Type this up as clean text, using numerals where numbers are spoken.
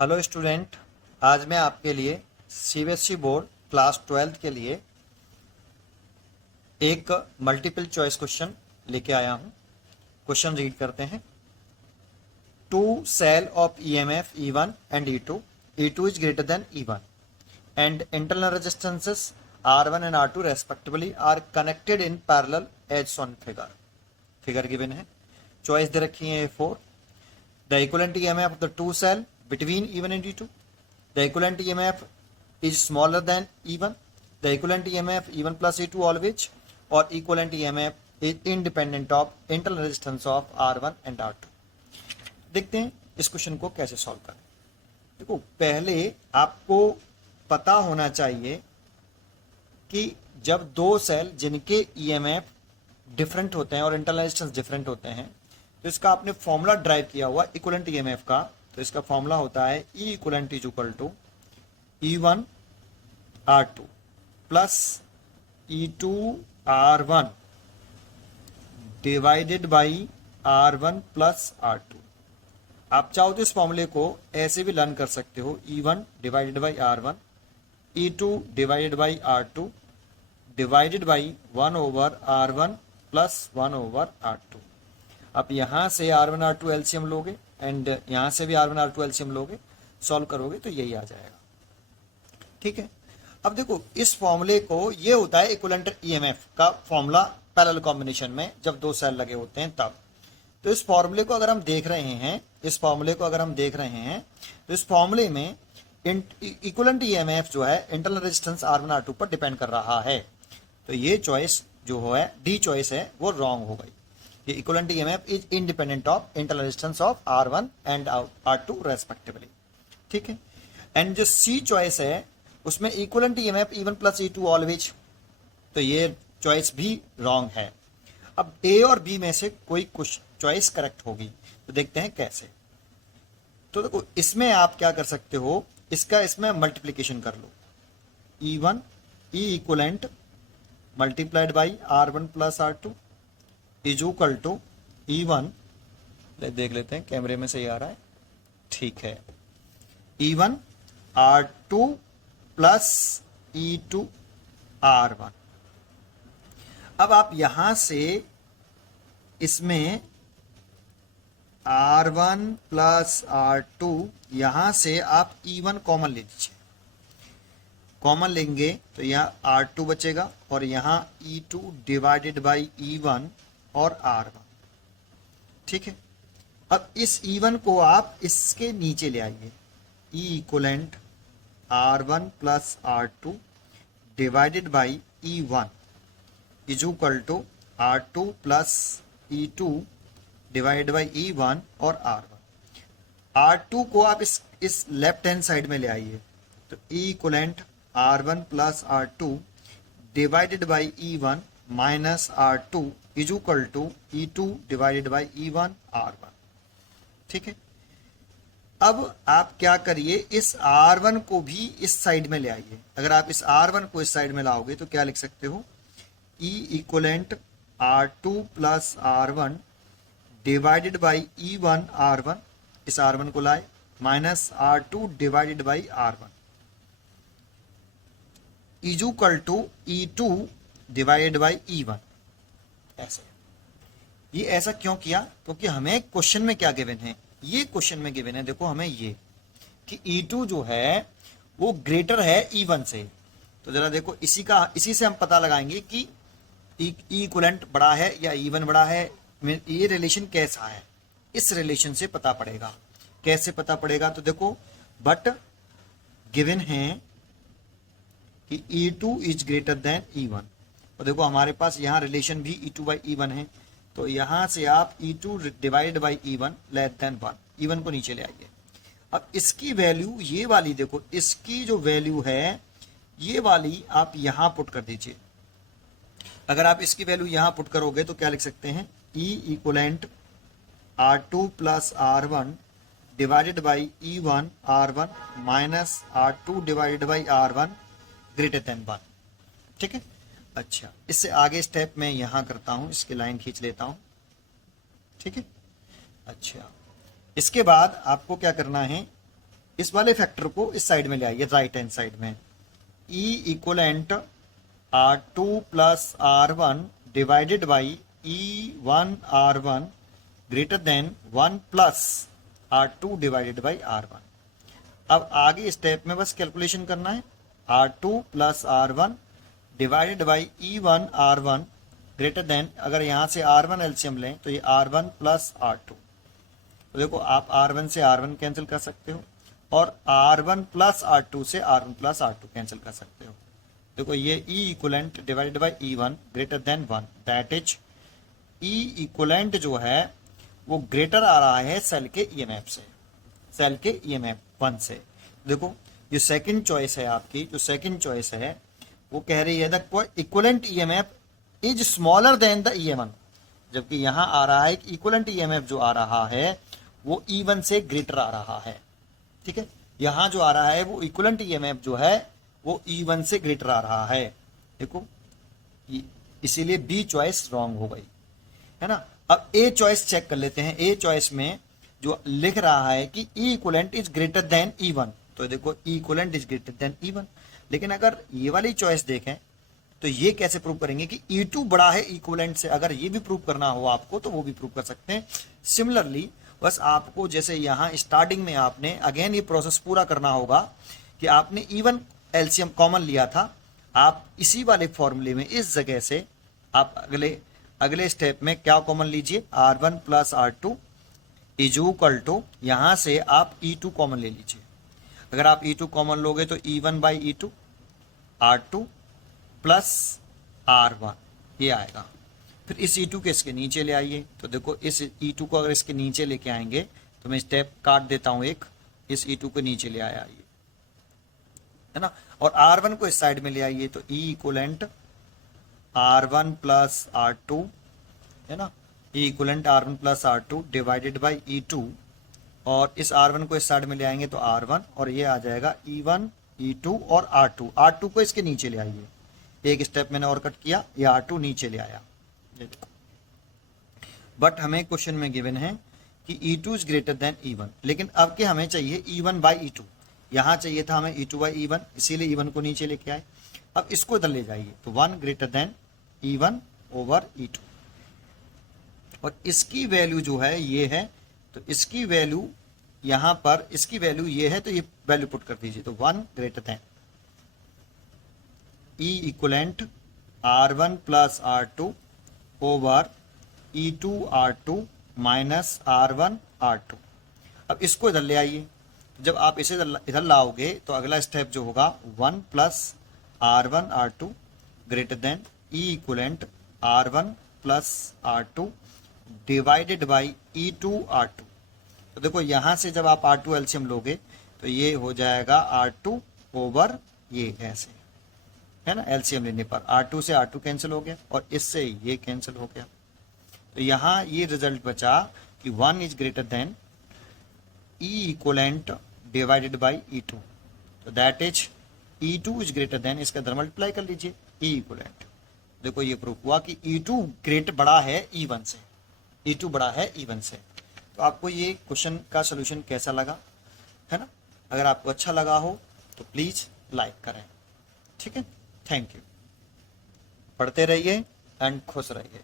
Hello student. आज मैं आपके लिए सीबीएसई बोर्ड क्लास 12th के लिए एक मल्टीपल चॉइस क्वेश्चन लेके आया हूं। क्वेश्चन रीड करते हैं। Two cell of EMF E1 and E2, E2 is greater than E1 and internal resistances R1 and R2 respectively are connected in parallel as on figure given है। Choice दे रखी है A4। The equivalent EMF of the two cell between E1 and E2. The equivalent EMF is smaller than E1. The equivalent EMF E1 plus E2 always, or equivalent EMF is independent of internal resistance of R1 and R2. देखते हैं इस question को कैसे solve करें। देखो, पहले आपको पता होना चाहिए कि जब दो सेल जिनके EMF डिफरेंट होते हैं और इंटरनल रेजिस्टेंस डिफरेंट होते हैं, तो इसका आपने फॉर्मूला ड्राइव किया हुआ इक्विवेलेंट ईएमएफ का। तो इसका फॉर्मूला होता है E equivalent is equal to E1 R2 plus E2 R1 divided by R1 plus R2। आप चाहो तो इस फॉर्मूले को ऐसे भी लर्न कर सकते हो, E1 divided by R1, E2 divided by R2 divided by 1 over R1 plus 1 over R2। अब यहां से R1 R2 एलसीएम लोगे एंड यहां से भी R1 R2 एलसीएम लोगे, सॉल्व करोगे तो यही आ जाएगा। ठीक है। अब देखो, इस फॉर्मूले को, ये होता है इक्विवेलेंट ईएमएफ का फॉर्मूला पैरेलल कॉम्बिनेशन में जब दो सेल लगे होते हैं तब। तो इस फॉर्मूले को अगर हम देख रहे हैं, तो इस फॉर्मूले में इक्विवेलेंट ईएमएफ जो है इंटरनल रेजिस्टेंस R1 R2 पर डिपेंड कर रहा है। तो ये चॉइस जो है, डी चॉइस है, वो रॉन्ग हो गई। The equivalent EMF is independent of internal resistance of R1 and R2 respectively। ठीक है। एंड जो C चॉइस है उसमें equivalent EMF E1 plus E2 always, तो ये चॉइस भी रॉन्ग है। अब A और B में से कोई कुछ चॉइस करेक्ट होगी, तो देखते हैं कैसे। तो देखो, इसमें आप क्या कर सकते हो, इसमें मल्टीप्लीकेशन कर लो। E1 E equivalent multiplied by R1 plus R2 is equal to E1, देख लेते हैं कैमरे में सही आ रहा है, ठीक है, E1 R2 plus E2 R1। अब आप यहां से इसमें R1 प्लस R2, यहां से आप E1 कॉमन ले लीजिए। कॉमन लेंगे तो यहाँ R2 बचेगा और यहाँ E2 डिवाइडेड बाई E1 और R1। ठीक है। अब इस E1 को आप इसके नीचे ले आइए। E equivalent R1 plus R2 divided by E1 is equal to R2 plus E2 divided by E1 और R1। R2 को आप इस लेफ्ट हैंड साइड में ले आइए, तो E equivalent R1 plus R2 divided by E1 minus R2 is equal to E2 divided by E1 R1। ठीक है। अब आप क्या करिए, इस R1 को भी इस साइड में ले आइए। अगर आप इस R1 को इस साइड में लाओगे तो क्या लिख सकते हो, E equivalent R2 plus R1 divided by E1 R1, इस R1 को लाए, minus R2 divided by R1 is equal to E2 divided by E1। ऐसे, ये ऐसा क्यों किया, क्योंकि हमें क्वेश्चन में क्या गिवन है, ये क्वेश्चन में गिवन है, देखो हमें ये कि E2 जो है वो ग्रेटर है E1 से। तो जरा देखो, इसी से हम पता लगाएंगे कि E इक्विवेलेंट बड़ा है या E1 बड़ा है। ये रिलेशन कैसा है, इस रिलेशन से पता पड़ेगा। कैसे पता पड़ेगा, तो देखो, बट गिवन है कि E2 is greater than E1। तो देखो, हमारे पास यहाँ रिलेशन भी E2 बाई E1 है, तो यहां से आप E2 divide by E1 less than 1, E1 को नीचे ले आइए। अब इसकी वैल्यू ये वाली देखो, इसकी जो वैल्यू है ये वाली आप यहां पुट कर दीजिए। अगर आप इसकी वैल्यू यहां पुट करोगे तो क्या लिख सकते हैं, E equivalent R2 plus R1 divided by E1 R1 minus R2 divided by R1 greater than 1। ठीक है। अच्छा, इससे आगे स्टेप मैं यहां करता हूं, इसकी लाइन खींच लेता हूं। ठीक है। अच्छा, इसके बाद आपको क्या करना है, इस वाले फैक्टर को इस साइड में ले आइए, राइट हैंड साइड में। E equivalent R2 plus R1 divided by E1 R1 greater than 1 plus R2 divided by R1। अब आगे स्टेप में बस कैलकुलेशन करना है। R2 plus R1 divided by E1 R1 greater than, अगर यहाँ से R1 एलसीएम लें तो ये R1 प्लस R2। तो देखो आप R1 से R1 कैंसिल कर सकते हो और R1 प्लस R2 से R1 प्लस R2 कैंसिल कर सकते हो। देखो ये E equivalent divided by E1 greater than 1, that is E equivalent जो है वो ग्रेटर आ रहा है सेल के ईएमएफ से, सेल के ईएमएफ 1 से। देखो जो सेकंड चॉइस है आपकी, जो सेकंड चॉइस है वो कह रही है the equivalent EMF is smaller than the E1, जबकि यहां आ रहा है कि इक्वलेंट ईएमएफ जो आ रहा है वो E1 से ग्रेटर आ रहा है। ठीक है, यहां जो आ रहा है वो इक्वलेंट ईएमएफ जो है वो E1 से ग्रेटर आ रहा है। देखो इसीलिए बी चॉइस रॉन्ग हो गई है ना। अब ए चॉइस चेक कर लेते हैं। ए चॉइस में जो लिख रहा है कि E equivalent is greater than E1, तो देखो E equivalent is greater than E1। लेकिन अगर ये वाली चॉइस देखें तो ये कैसे प्रूव करेंगे कि E2 बड़ा है इक्वलेंट से। अगर ये भी प्रूव करना हो आपको तो वो भी प्रूव कर सकते हैं। सिमिलरली बस आपको जैसे यहाँ स्टार्टिंग में आपने अगेन ये प्रोसेस पूरा करना होगा कि आपने E1 एलसीएम कॉमन लिया था, आप इसी वाले फॉर्मूले में इस जगह से आप अगले स्टेप में क्या कॉमन लीजिए, R1 plus R2 is equal to, यहां से आप E2 कॉमन ले लीजिए। अगर आप E2 कॉमन लोगे तो E1 by E2 R2 plus R1 ये आएगा। फिर इस E2 के इसके नीचे ले आइए, तो देखो इस E2 को अगर इसके नीचे लेके आएंगे तो मैं स्टेप काट देता हूं एक, इस E2 को नीचे ले आया ये है ना, और R1 को इस साइड में ले आइए तो E equivalent R1 plus R2 है ना, E equivalent R1 plus R2 divided by E2, और इस R1 को इस साइड में ले आएंगे तो R1 और ये आ जाएगा E1 E2 और R2। R2 को इसके नीचे ले आइए, एक स्टेप मैंने और कट किया, ये R2 नीचे ले आया। बट हमें क्वेश्चन में गिवन है कि E2 is greater than E1, लेकिन अब के हमें चाहिए E1 बाई E2। यहां चाहिए था हमें E2 बाई E1, इसीलिए E1 को नीचे लेके आए। अब इसको इधर ले जाइए तो 1 greater than E1 over E2, और इसकी वैल्यू जो है ये है, तो इसकी वैल्यू यहां पर, इसकी वैल्यू ये है तो ये वैल्यू पुट कर दीजिए, तो 1 greater than E equivalent R1 plus R2 over E2 R2 minus R1 R2। अब इसको इधर ले आइए, जब आप इसे इधर लाओगे तो अगला स्टेप जो होगा 1 plus R1 R2 greater than E equivalent R1 plus R2 divided by E2 R2। तो देखो यहां से जब आप R2 एलसीएम लोगे तो ये हो जाएगा R2 ओवर ये ऐसे है ना, एलसीएम लेने पर R2 से R2 कैंसिल हो गया और इससे ये कैंसिल हो गया। तो यहाँ ये रिजल्ट बचा कि 1 is greater then E equivalent divided by E2, तो that is E2 is greater then, इसका इधर मल्टीप्लाई कर लीजिए E इक्वलेंट। देखो ये प्रूफ हुआ कि E2 ग्रेट बड़ा है E1 से, E2 बड़ा है E1 से। तो आपको ये क्वेश्चन का सोल्यूशन कैसा लगा है ना, अगर आपको अच्छा लगा हो तो प्लीज लाइक करें। ठीक है, थैंक यू। पढ़ते रहिए एंड खुश रहिए।